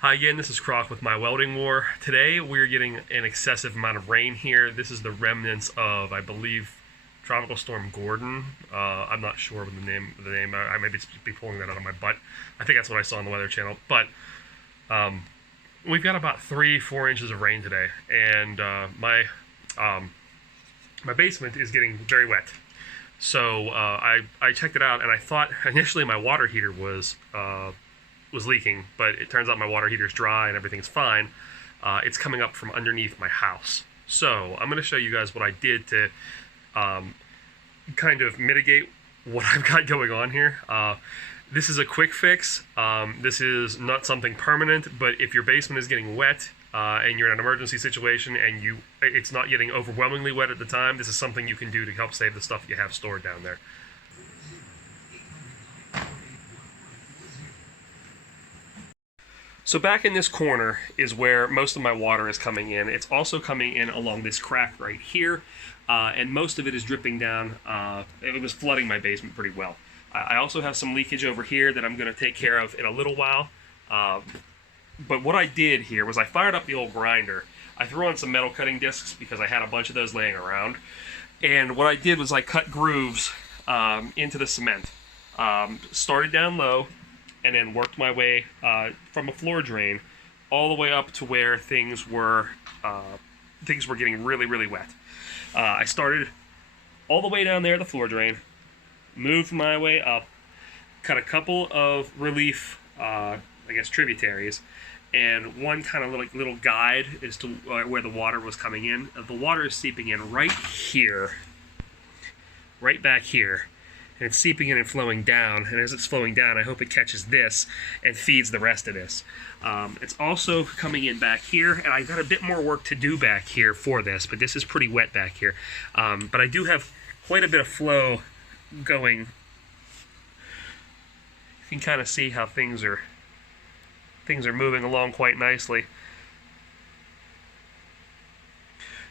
Hi again, this is Croc with My Welding War. Today we're getting an excessive amount of rain here. This is the remnants of, I believe, Tropical Storm Gordon. I'm not sure of the name. I may be pulling that out of my butt. I think that's what I saw on the Weather Channel. But we've got about 3-4 inches of rain today, and my basement is getting very wet. So I checked it out, and I thought initially my water heater was leaking, but it turns out my water heater's dry and everything's fine. It's coming up from underneath my house. So I'm going to show you guys what I did to kind of mitigate what I've got going on here. This is a quick fix. This is not something permanent, but if your basement is getting wet and you're in an emergency situation and it's not getting overwhelmingly wet at the time, this is something you can do to help save the stuff that you have stored down there. So back in this corner is where most of my water is coming in. It's also coming in along this crack right here, and most of it is dripping down. It was flooding my basement pretty well. I also have some leakage over here that I'm going to take care of in a little while. But what I did here was I fired up the old grinder. I threw on some metal cutting discs because I had a bunch of those laying around. And what I did was I cut grooves into the cement. Started down low, and then worked my way from a floor drain all the way up to where things were getting really, really wet. I started all the way down there at the floor drain, moved my way up, cut a couple of relief, tributaries, and one kind of little guide as to where the water was coming in. The water is seeping in right here, right back here. And it's seeping in and flowing down, and as it's flowing down, I hope it catches this and feeds the rest of this. It's also coming in back here, and I've got a bit more work to do back here for this, but this is pretty wet back here. But I do have quite a bit of flow going. You can kind of see how things are moving along quite nicely.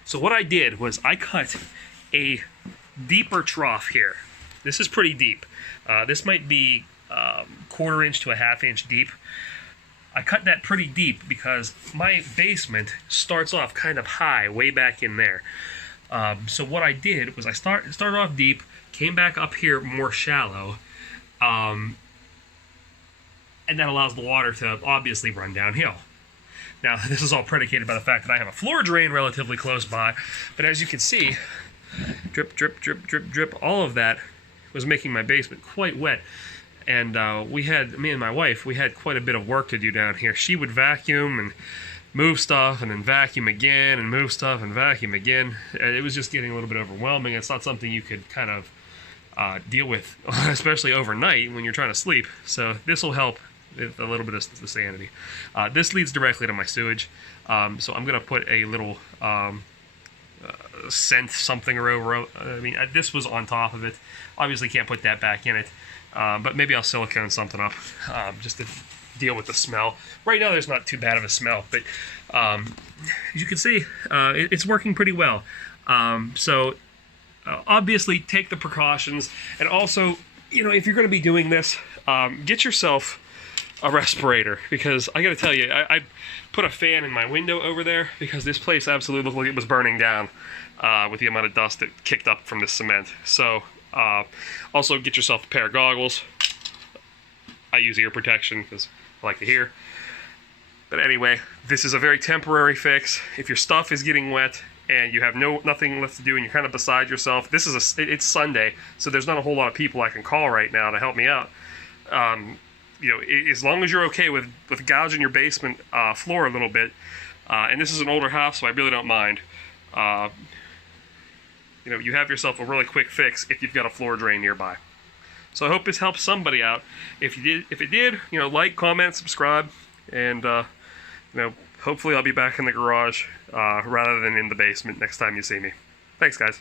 So what I did was I cut a deeper trough here. This is pretty deep. This might be 1/4 inch to a 1/2 inch deep. I cut that pretty deep because my basement starts off kind of high, way back in there. So what I did was I started off deep, came back up here more shallow, and that allows the water to obviously run downhill. Now, this is all predicated by the fact that I have a floor drain relatively close by, but as you can see, drip, drip, drip, drip, drip, all of that was making my basement quite wet. And me and my wife, we had quite a bit of work to do down here. She would vacuum and move stuff and then vacuum again and move stuff and vacuum again. It was just getting a little bit overwhelming. It's not something you could kind of deal with, especially overnight when you're trying to sleep. So this will help with a little bit of the sanity. This leads directly to my sewage. So I'm going to put a little scent something or over. This was on top of it. Obviously can't put that back in it, but maybe I'll silicone something up just to deal with the smell. Right now there's not too bad of a smell, but as you can see, it's working pretty well. So obviously take the precautions, and also, if you're going to be doing this, get yourself a respirator, because I gotta tell you, I put a fan in my window over there because this place absolutely looked like it was burning down with the amount of dust that kicked up from the cement. So also get yourself a pair of goggles. I use ear protection because I like to hear. But anyway, this is a very temporary fix. If your stuff is getting wet and you have nothing left to do and you're kind of beside yourself, it's Sunday, so there's not a whole lot of people I can call right now to help me out. As long as you're okay with gouging your basement floor a little bit, and this is an older house, so I really don't mind. You have yourself a really quick fix if you've got a floor drain nearby. So I hope this helps somebody out. If it did, like, comment, subscribe, and hopefully I'll be back in the garage rather than in the basement next time you see me. Thanks, guys.